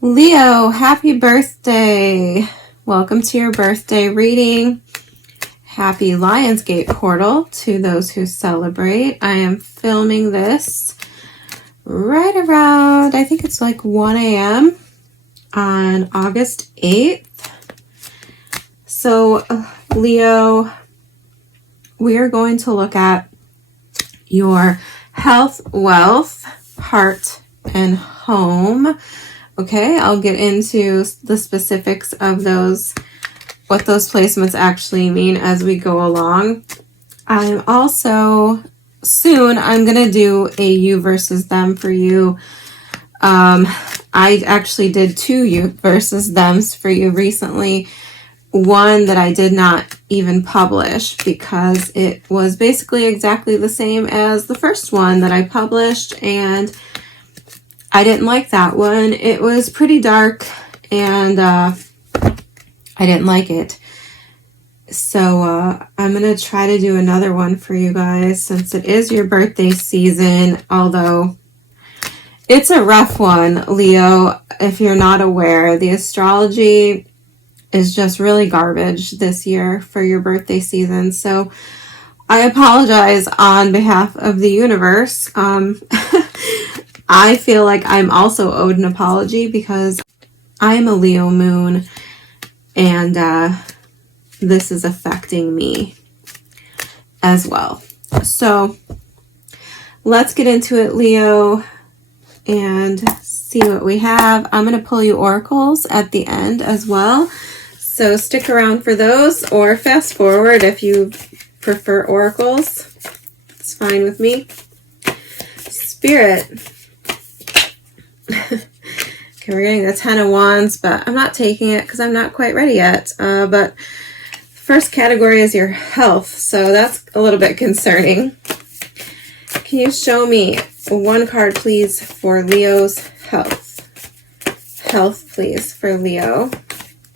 Leo, happy birthday. Welcome to your birthday reading. Happy Lionsgate portal to those who celebrate. I am filming this right around, I think it's like 1 a.m. on August 8th. So, Leo, we are going to look at your health, wealth, heart, and home. Okay, I'll get into the specifics of those, what those placements actually mean as we go along. I'm also, soon, I'm going to do a you versus them for you. I actually did 2 you versus thems for you recently. One that I did not even publish because it was basically exactly the same as the first one that I published, and I didn't like that one. It was pretty dark, and I didn't like it. So I'm going to try to do another one for you guys since it is your birthday season, although it's a rough one, Leo. If you're not aware, the astrology is just really garbage this year for your birthday season. So I apologize on behalf of the universe. I feel like I'm also owed an apology because I'm a Leo moon and this is affecting me as well. So let's get into it, Leo, and see what we have. I'm going to pull you oracles at the end as well. So stick around for those or fast forward if you prefer oracles. It's fine with me. Spirit. Okay, we're getting the 10 of Wands, but I'm not taking it because I'm not quite ready yet. But first category is your health, so that's a little bit concerning. Can you show me one card, please, for Leo's health? Health, please, for Leo.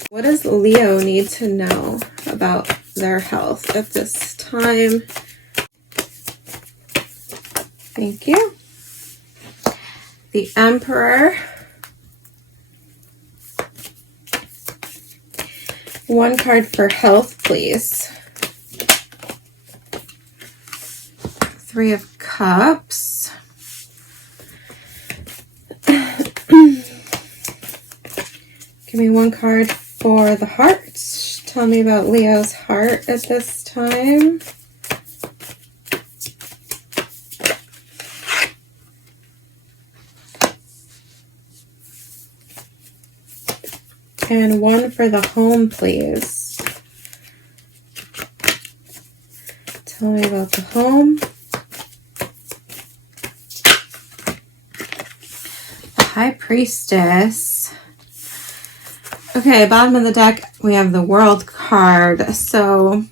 What does Leo need to know about their health at this time? Thank you. The Emperor. One card for health, please. 3 of Cups. Give me one card for the heart. Tell me about Leo's heart at this time. And one for the home, please. Tell me about the home. The High Priestess. Okay, bottom of the deck, we have the World card. So,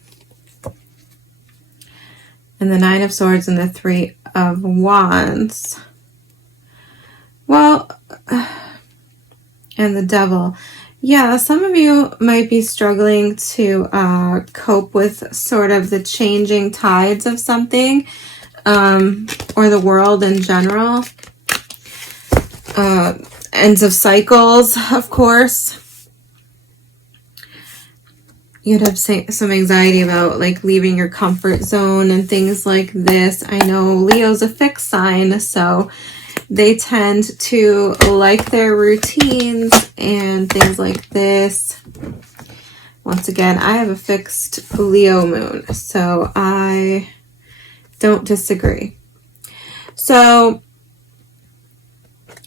and the 9 of Swords and the 3 of Wands. Well, and the Devil. Yeah, some of you might be struggling to cope with sort of the changing tides of something, or the world in general. Ends of cycles, of course. You'd have some anxiety about like leaving your comfort zone and things like this. I know Leo's a fixed sign, so they tend to like their routines and things like this. Once again, I have a fixed Leo moon, so I don't disagree. So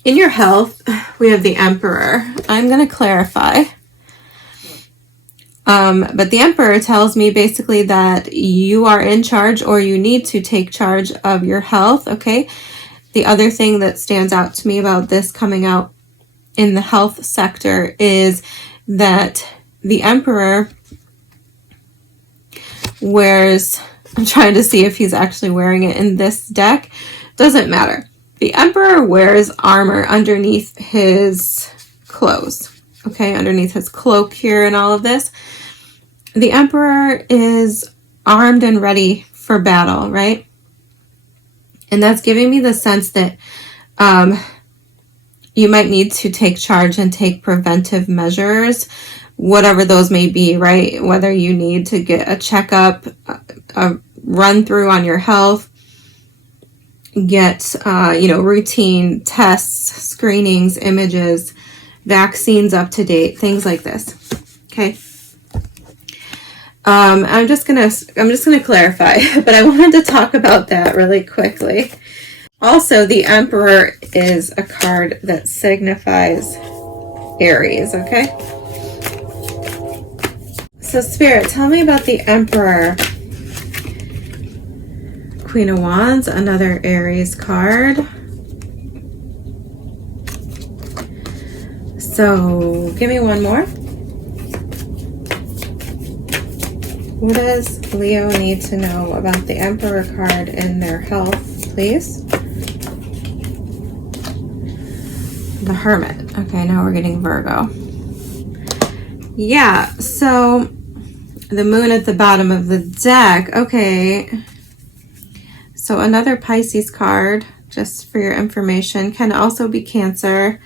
in your health, we have the Emperor. I'm going to clarify. But the Emperor tells me basically that you are in charge or you need to take charge of your health, okay? The other thing that stands out to me about this coming out in the health sector is that the Emperor wears, I'm trying to see if he's actually wearing it in this deck. Doesn't matter. The Emperor wears armor underneath his clothes, okay? Underneath his cloak here and all of this. The Emperor is armed and ready for battle, right? And that's giving me the sense that you might need to take charge and take preventive measures, whatever those may be, right? Whether you need to get a checkup, a run through on your health, get, routine tests, screenings, images, vaccines up to date, things like this. Okay. I'm just gonna clarify, but I wanted to talk about that really quickly. Also, the Emperor is a card that signifies Aries, okay? So Spirit, tell me about the Emperor. Queen of Wands, another Aries card. So give me one more. What does Leo need to know about the Emperor card in their health, please? The Hermit. Okay, now we're getting Virgo. Yeah, so the Moon at the bottom of the deck. Okay. So another Pisces card, just for your information, can also be Cancer.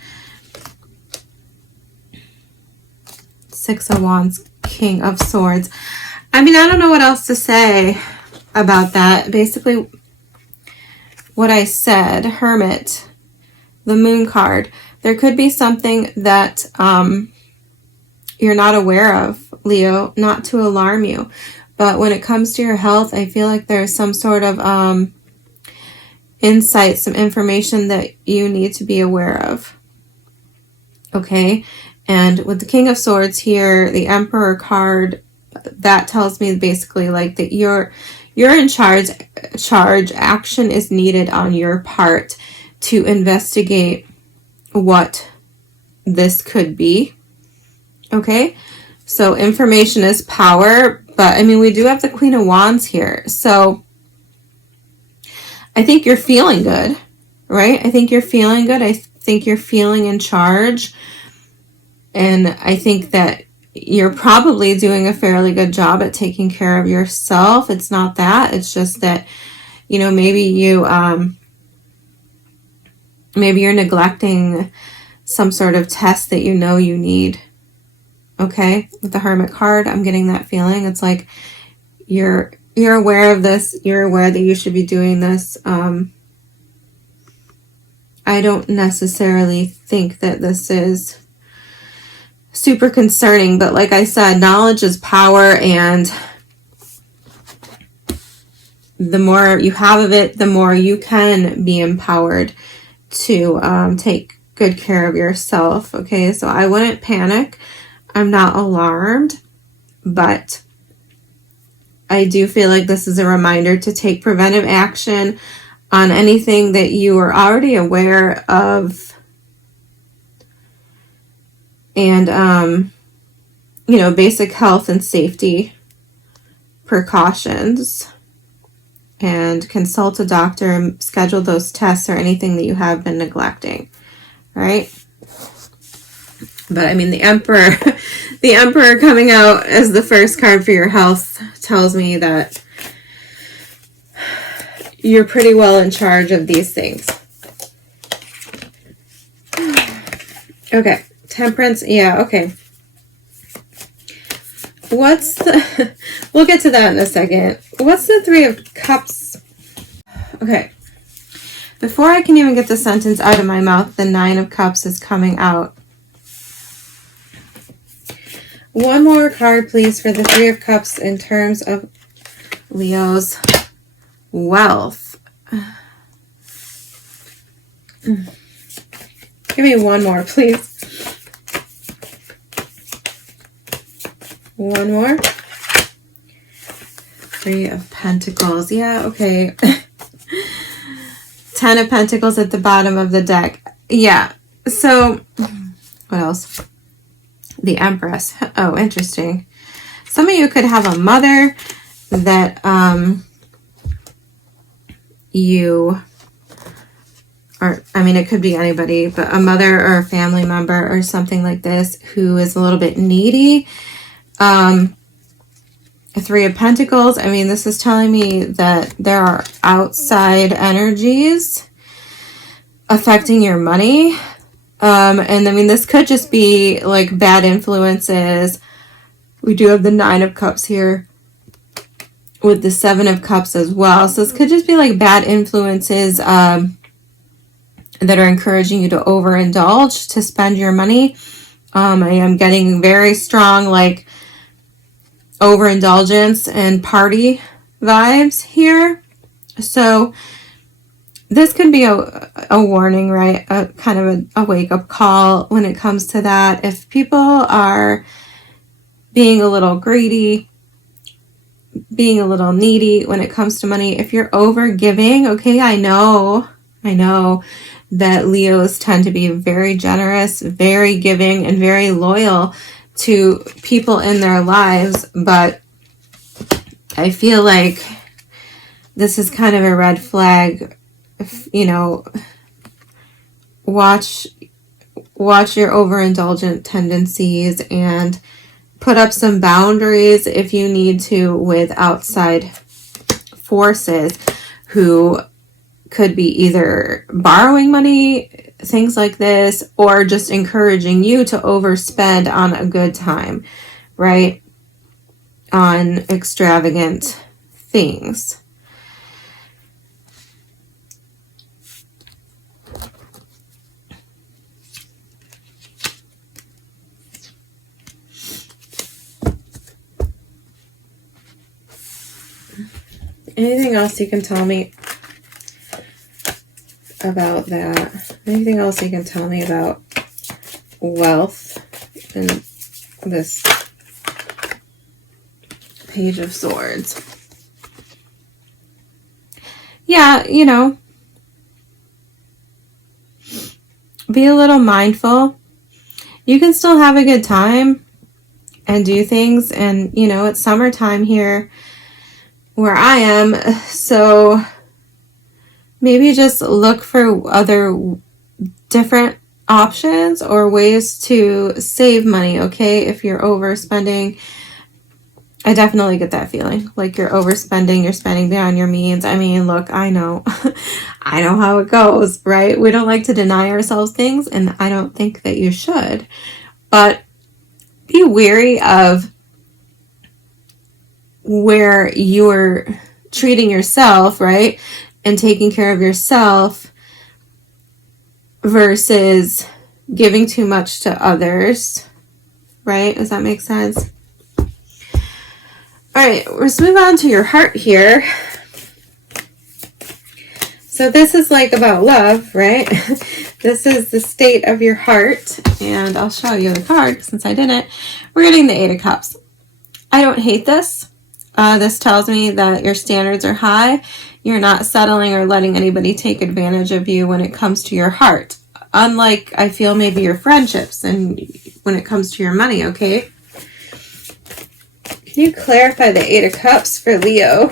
Six of Wands, King of Swords. I mean, I don't know what else to say about that. Basically, what I said, Hermit, the Moon card. There could be something that you're not aware of, Leo, not to alarm you. But when it comes to your health, I feel like there's some sort of insight, some information that you need to be aware of. Okay? And with the King of Swords here, the Emperor card, that tells me basically like that you're in charge. Action is needed on your part to investigate what this could be. Okay? So information is power, but I mean, we do have the Queen of Wands here. So I think you're feeling good, right? I think you're feeling good. I think you're feeling in charge. And I think that you're probably doing a fairly good job at taking care of yourself. It's not that. It's just that, maybe you're neglecting some sort of test that you know you need. Okay? With the Hermit card, I'm getting that feeling. It's like you're aware of this. You're aware that you should be doing this. I don't necessarily think that this is super concerning, but like I said, knowledge is power, and the more you have of it, the more you can be empowered to take good care of yourself. Okay, so I wouldn't panic. I'm not alarmed, but I do feel like this is a reminder to take preventive action on anything that you are already aware of. And, basic health and safety precautions. And consult a doctor and schedule those tests or anything that you have been neglecting. All right? But, I mean, the Emperor, the Emperor coming out as the first card for your health tells me that you're pretty well in charge of these things. Okay. Temperance, yeah, okay. What's the, we'll get to that in a second. What's the Three of Cups? Okay. Before I can even get the sentence out of my mouth, the Nine of Cups is coming out. One more card, please, for the Three of Cups in terms of Leo's wealth. Give me one more, please. One more. Three of Pentacles. Yeah, okay. 10 of Pentacles at the bottom of the deck. Yeah. So, what else? The Empress. Oh, interesting. Some of you could have a mother that you... or, I mean, it could be anybody, but a mother or a family member or something like this who is a little bit needy. A Three of Pentacles. I mean, this is telling me that there are outside energies affecting your money. And I mean, this could just be like bad influences. We do have the 9 of Cups here with the 7 of Cups as well. So this could just be like bad influences that are encouraging you to overindulge, to spend your money. I am getting very strong like overindulgence and party vibes here. So this could be a warning, right? A kind of a wake-up call when it comes to that. If people are being a little greedy, being a little needy when it comes to money, if you're over giving, okay, I know that Leos tend to be very generous, very giving, and very loyal to people in their lives, but I feel like this is kind of a red flag. You know, watch your overindulgent tendencies and put up some boundaries if you need to with outside forces who could be either borrowing money, things like this, or just encouraging you to overspend on a good time, right? On extravagant things. Anything else you can tell me about that? Anything else you can tell me about wealth and this Page of Swords? Yeah, you know, be a little mindful. You can still have a good time and do things, and you know, it's summertime here where I am, so maybe just look for other different options or ways to save money, okay? If you're overspending, I definitely get that feeling like you're overspending, you're spending beyond your means. I mean, look, I know I know how it goes, right? We don't like to deny ourselves things, and I don't think that you should, but be wary of where you're treating yourself, right? And taking care of yourself versus giving too much to others, right? Does that make sense? All right, let's move on to your heart here. So this is like about love, right? This is the state of your heart, and I'll show you the card since I didn't. We're getting the 8 of Cups. I don't hate this. This tells me that your standards are high. You're not settling or letting anybody take advantage of you when it comes to your heart. Unlike, I feel, maybe your friendships and when it comes to your money, okay? Can you clarify the 8 of Cups for Leo?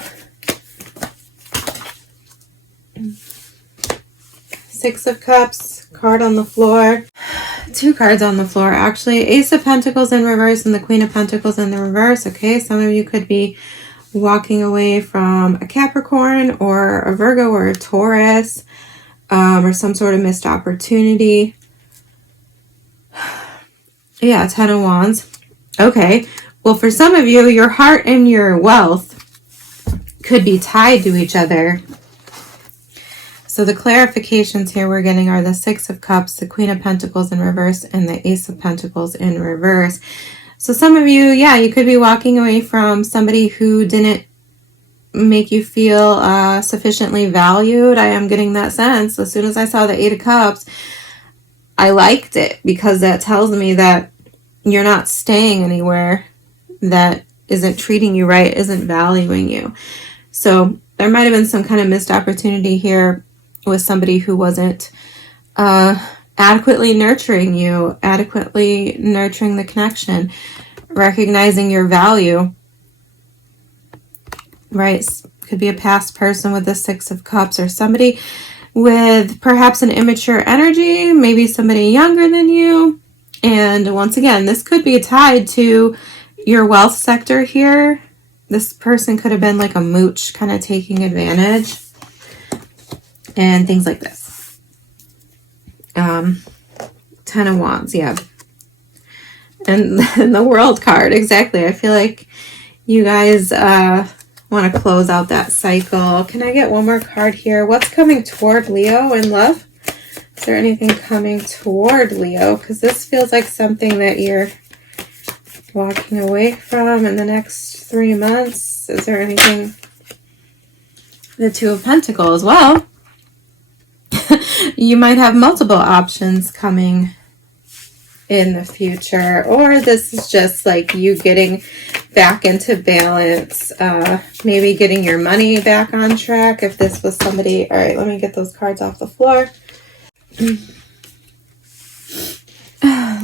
6 of Cups, card on the floor. 2 cards on the floor, actually. Ace of Pentacles in reverse and the Queen of Pentacles in the reverse. Okay, some of you could be walking away from a Capricorn or a Virgo or a Taurus, or some sort of missed opportunity. Yeah, 10 of Wands. Okay, well, for some of you, your heart and your wealth could be tied to each other. So the clarifications here we're getting are the 6 of Cups, the Queen of Pentacles in reverse, and the Ace of Pentacles in reverse. So some of you, yeah, you could be walking away from somebody who didn't make you feel sufficiently valued. I am getting that sense. As soon as I saw the 8 of Cups, I liked it because that tells me that you're not staying anywhere that isn't treating you right, isn't valuing you. So there might have been some kind of missed opportunity here with somebody who wasn't adequately nurturing you, adequately nurturing the connection, recognizing your value, right? Could be a past person with the 6 of Cups, or somebody with perhaps an immature energy, maybe somebody younger than you. And once again, this could be tied to your wealth sector here. This person could have been like a mooch, kind of taking advantage and things like this. Ten of Wands, yeah. And the World card, exactly. I feel like you guys want to close out that cycle. Can I get one more card here? What's coming toward Leo in love? Is there anything coming toward Leo? Because this feels like something that you're walking away from in the next 3 months. Is there anything? The Two of Pentacles. Well, you might have multiple options coming in the future, or this is just like you getting back into balance, maybe getting your money back on track if this was somebody. All right, let me get those cards off the floor.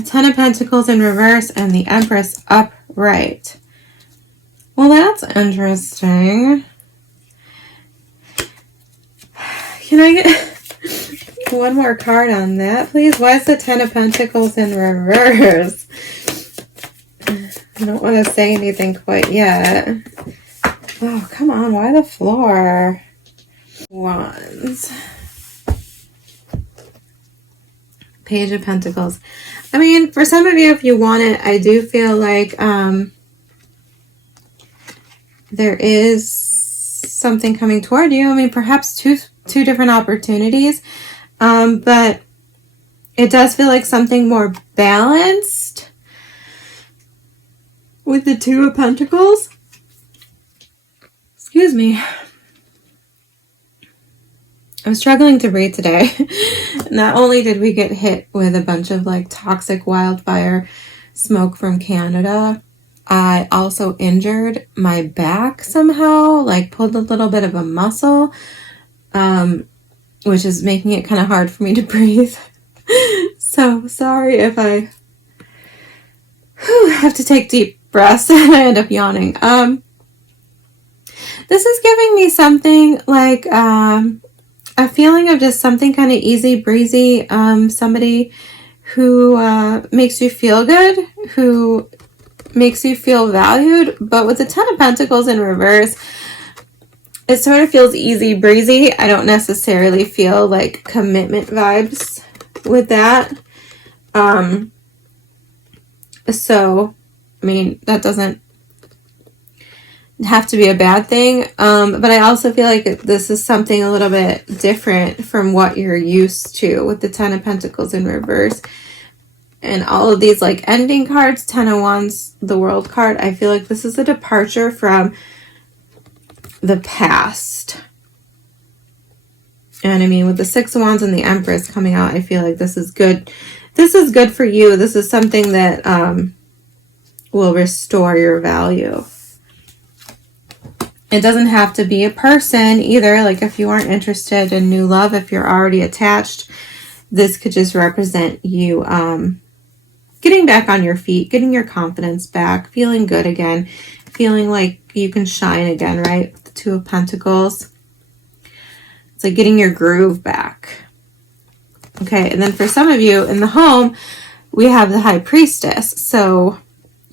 Ten of Pentacles in reverse and the Empress upright. Well, that's interesting. Can I get one more card on that, please? Why is the Ten of Pentacles in reverse? I don't want to say anything quite yet. Oh, come on. Why the floor? Wands. Page of Pentacles. I mean, for some of you, if you want it, I do feel like there is something coming toward you. I mean, perhaps two different opportunities. But it does feel like something more balanced with the Two of Pentacles. Excuse me. I'm struggling to breathe today. Not only did we get hit with a bunch of like toxic wildfire smoke from Canada, I also injured my back somehow, like pulled a little bit of a muscle, which is making it kind of hard for me to breathe. So sorry if I have to take deep breaths and I end up yawning. This is giving me something like a feeling of just something kind of easy breezy, somebody who makes you feel good, who makes you feel valued. But with the Ten of Pentacles in reverse, it sort of feels easy breezy. I don't necessarily feel like commitment vibes with that. So, I mean, that doesn't have to be a bad thing. But I also feel like this is something a little bit different from what you're used to with the Ten of Pentacles in reverse. And all of these like ending cards, Ten of Wands, the World card, I feel like this is a departure from the past. And I mean, with the Six of Wands and the Empress coming out, I feel like this is good. This is good for you. This is something that will restore your value. It doesn't have to be a person either. Like if you aren't interested in new love, if you're already attached, this could just represent you getting back on your feet, getting your confidence back, feeling good again, feeling like you can shine again, right? The Two of Pentacles. It's like getting your groove back. Okay, and then for some of you in the home, we have the High Priestess. So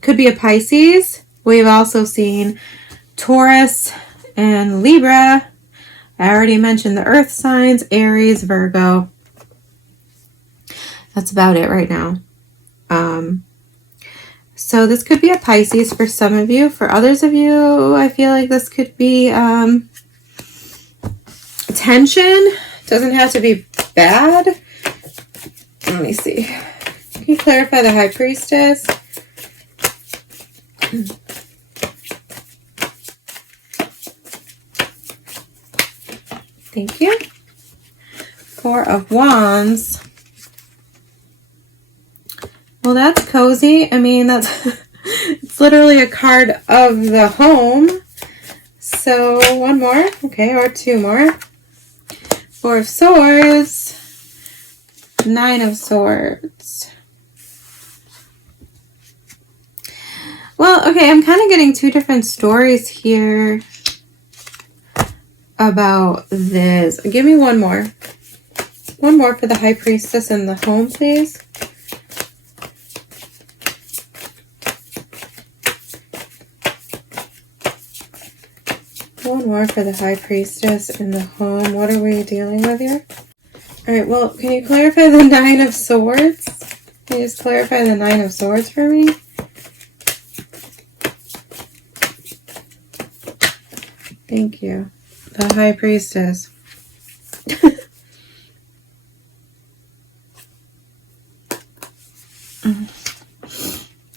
could be a Pisces. We've also seen Taurus and Libra. I already mentioned the earth signs, Aries, Virgo. That's about it right now. So this could be a Pisces for some of you. For others of you, I feel like this could be tension. Doesn't have to be bad. Let me see. Can you clarify the High Priestess? Thank you. Four of Wands. Well, that's cozy. I mean, that's it's literally a card of the home. So one more, okay, or two more. Four of Swords. Nine of Swords. Well, okay, I'm kind of getting two different stories here about this. Give me one more. One more for the High Priestess in the home, please. One more for the High Priestess in the home. What are we dealing with here? All right, well, can you clarify the Nine of Swords? Can you just clarify the Nine of Swords for me? Thank you. The High Priestess.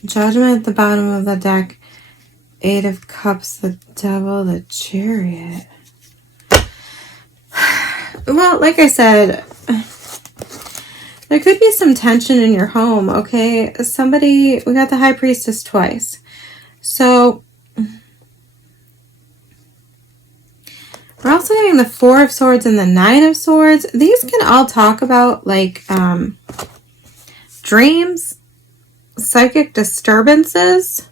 Judgment at the bottom of the deck. Eight of Cups, the Devil, the Chariot. Well, like I said, there could be some tension in your home, okay? Somebody, we got the High Priestess twice. So, we're also getting the Four of Swords and the Nine of Swords. These can all talk about, like, dreams, psychic disturbances,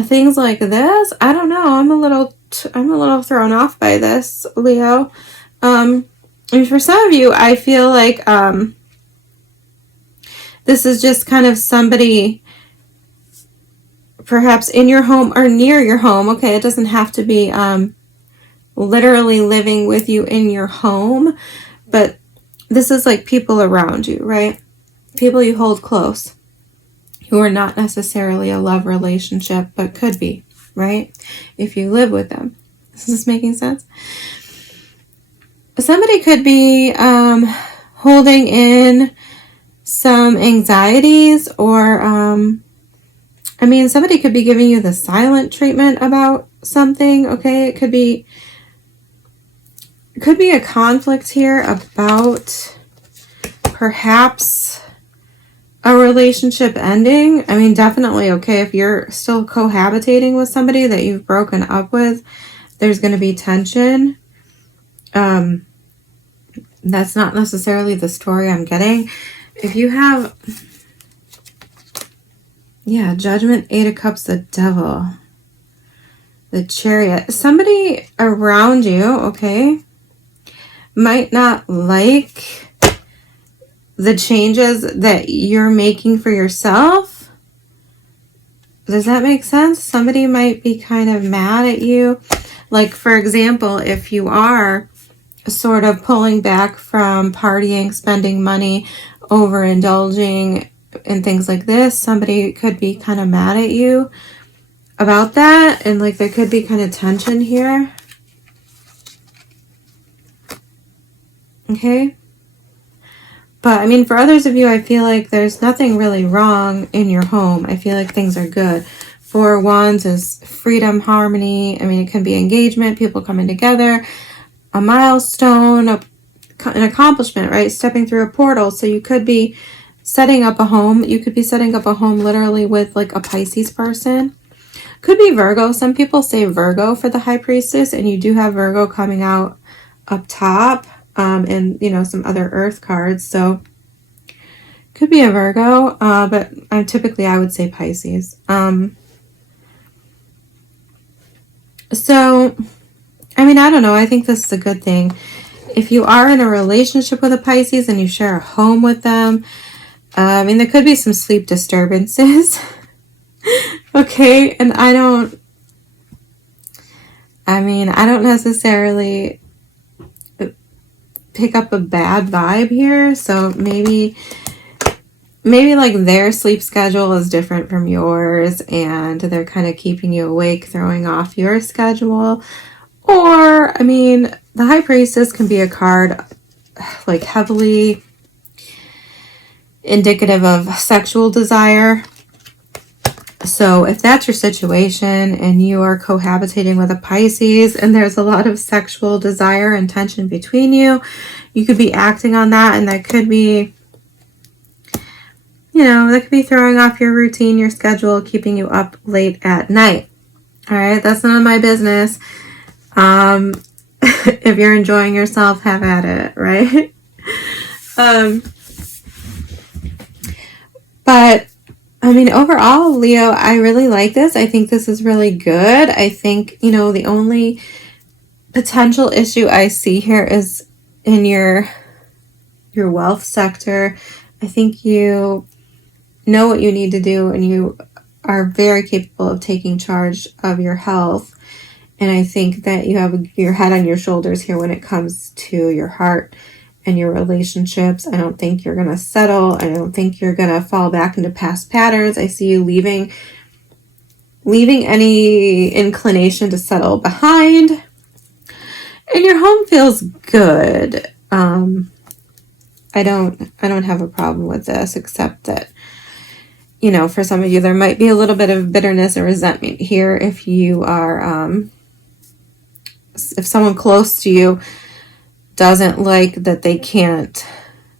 things like this. I don't know. I'm a little thrown off by this, Leo. And for some of you, I feel like this is just kind of somebody perhaps in your home or near your home. Okay, it doesn't have to be literally living with you in your home, but this is like people around you, right? People you hold close who are not necessarily a love relationship, but could be, right? If you live with them. Is this making sense? Somebody could be holding in some anxieties, or I mean, somebody could be giving you the silent treatment about something, okay? It could be a conflict here about perhaps a relationship ending. I mean, definitely, okay, if you're still cohabitating with somebody that you've broken up with, there's going to be tension. That's not necessarily the story I'm getting. If you have, yeah, Judgment, Eight of Cups, the Devil, the Chariot. Somebody around you, okay, might not like the changes that you're making for yourself. Does that make sense? Somebody might be kind of mad at you. Like, for example, if you are sort of pulling back from partying, spending money, overindulging, and things like this, somebody could be kind of mad at you about that. And like, there could be kind of tension here. Okay. But I mean, for others of you, I feel like there's nothing really wrong in your home. I feel like things are good. Four of Wands is freedom, harmony. I mean, it can be engagement, people coming together, a milestone, an accomplishment, right? Stepping through a portal. So you could be setting up a home. You could be setting up a home literally with like a Pisces person. Could be Virgo. Some people say Virgo for the High Priestess, and you do have Virgo coming out up top. And, you know, some other earth cards. So could be a Virgo, but typically I would say Pisces. So, I mean, I don't know. I think this is a good thing. If you are in a relationship with a Pisces and you share a home with them, I mean, there could be some sleep disturbances. Okay. And I don't necessarily pick up a bad vibe here. So maybe like their sleep schedule is different from yours and they're kind of keeping you awake, throwing off your schedule. Or, I mean, the High Priestess can be a card like heavily indicative of sexual desire. So if that's your situation and you are cohabitating with a Pisces and there's a lot of sexual desire and tension between you, you could be acting on that, and that could be, you know, that could be throwing off your routine, your schedule, keeping you up late at night. All right, that's none of my business. If you're enjoying yourself, have at it, right? But I mean, overall, Leo, I really like this. I think this is really good. I think, you know, the only potential issue I see here is in your wealth sector. I think you know what you need to do, and you are very capable of taking charge of your health. And I think that you have your head on your shoulders here when it comes to your heart in your relationships. I don't think you're going to settle. I don't think you're going to fall back into past patterns. I see you leaving any inclination to settle behind. And your home feels good. I don't have a problem with this, except that, you know, for some of you, there might be a little bit of bitterness and resentment here if you are, if someone close to you doesn't like that they can't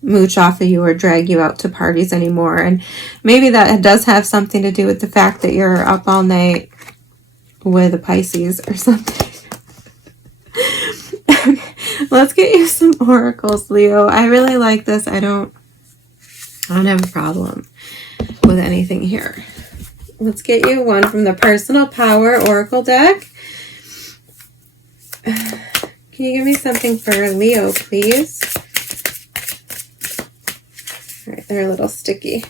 mooch off of you or drag you out to parties anymore. And maybe that does have something to do with the fact that you're up all night with a Pisces or something. Let's get you some oracles, Leo. I really like this. I don't have a problem with anything here. Let's get you one from the Personal Power Oracle deck. Can you give me something for Leo, please? All right, they're a little sticky.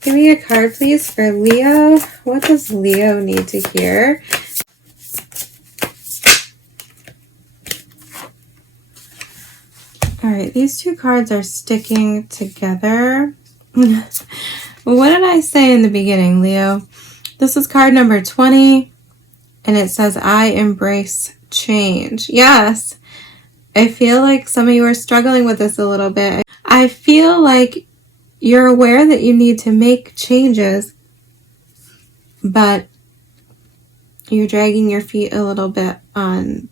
Give me a card, please, for Leo. What does Leo need to hear? All right, these two cards are sticking together. What did I say in the beginning, Leo? This is card number 20, and it says, I embrace change. Yes, I feel like some of you are struggling with this a little bit. I feel like you're aware that you need to make changes, but you're dragging your feet a little bit on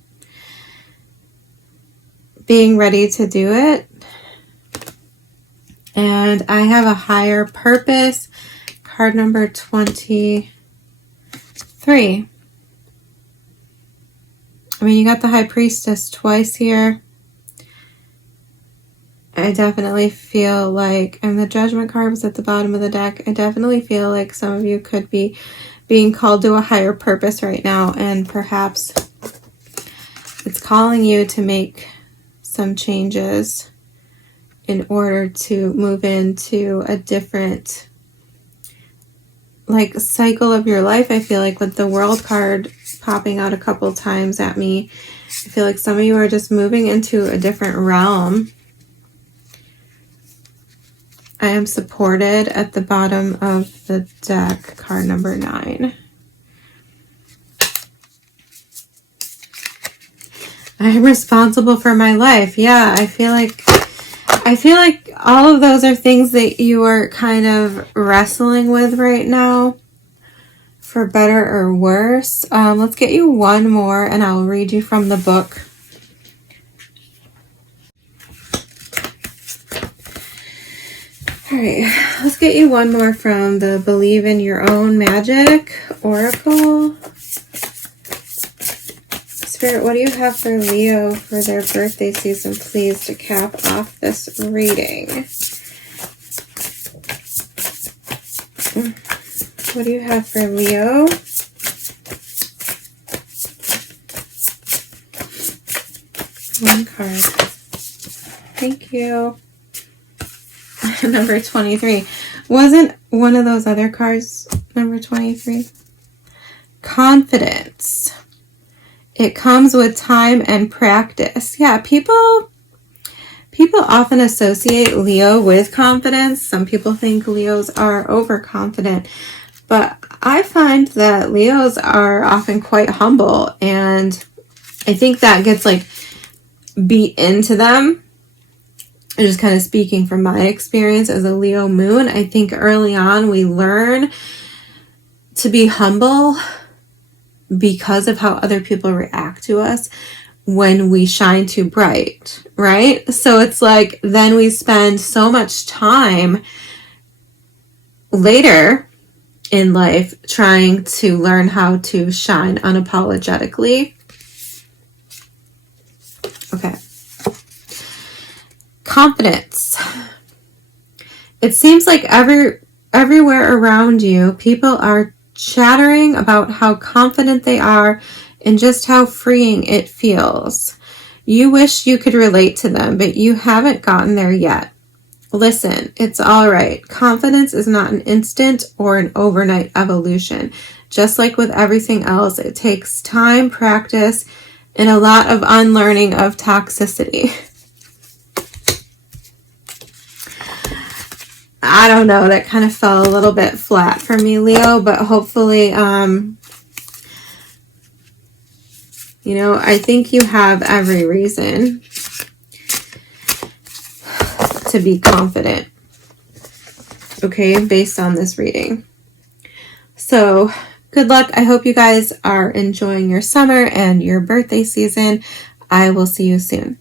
being ready to do it. And I have a higher purpose, card number 23. I mean, you got the High Priestess twice here. I definitely feel like, and the Judgment card was at the bottom of the deck, I definitely feel like some of you could be being called to a higher purpose right now, and perhaps it's calling you to make some changes in order to move into a different cycle of your life. I feel like with the World card popping out a couple times at me, I feel like some of you are just moving into a different realm. I am supported at the bottom of the deck, card number 9. I am responsible for my life. Yeah, I feel like all of those are things that you are kind of wrestling with right now, for better or worse. Let's get you one more, and I'll read you from the book. All right, let's get you one more from the Believe in Your Own Magic Oracle. Spirit, what do you have for Leo for their birthday season, please, to cap off this reading? What do you have for Leo? One card. Thank you. Number 23. Wasn't one of those other cards number 23? Confidence. It comes with time and practice. Yeah, people often associate Leo with confidence. Some people think Leos are overconfident, but I find that Leos are often quite humble, and I think that gets beat into them. I'm just kind of speaking from my experience as a Leo moon. I think early on we learn to be humble because of how other people react to us when we shine too bright, right? So it's like then we spend so much time later in life trying to learn how to shine unapologetically. Okay. Confidence. It seems like everywhere around you, people are chattering about how confident they are and just how freeing it feels. You wish you could relate to them, but you haven't gotten there yet. Listen, it's all right. Confidence is not an instant or an overnight evolution. Just like with everything else, it takes time, practice, and a lot of unlearning of toxicity. I don't know, that kind of fell a little bit flat for me, Leo, but hopefully, you know, I think you have every reason to be confident, okay, based on this reading. So good luck. I hope you guys are enjoying your summer and your birthday season. I will see you soon.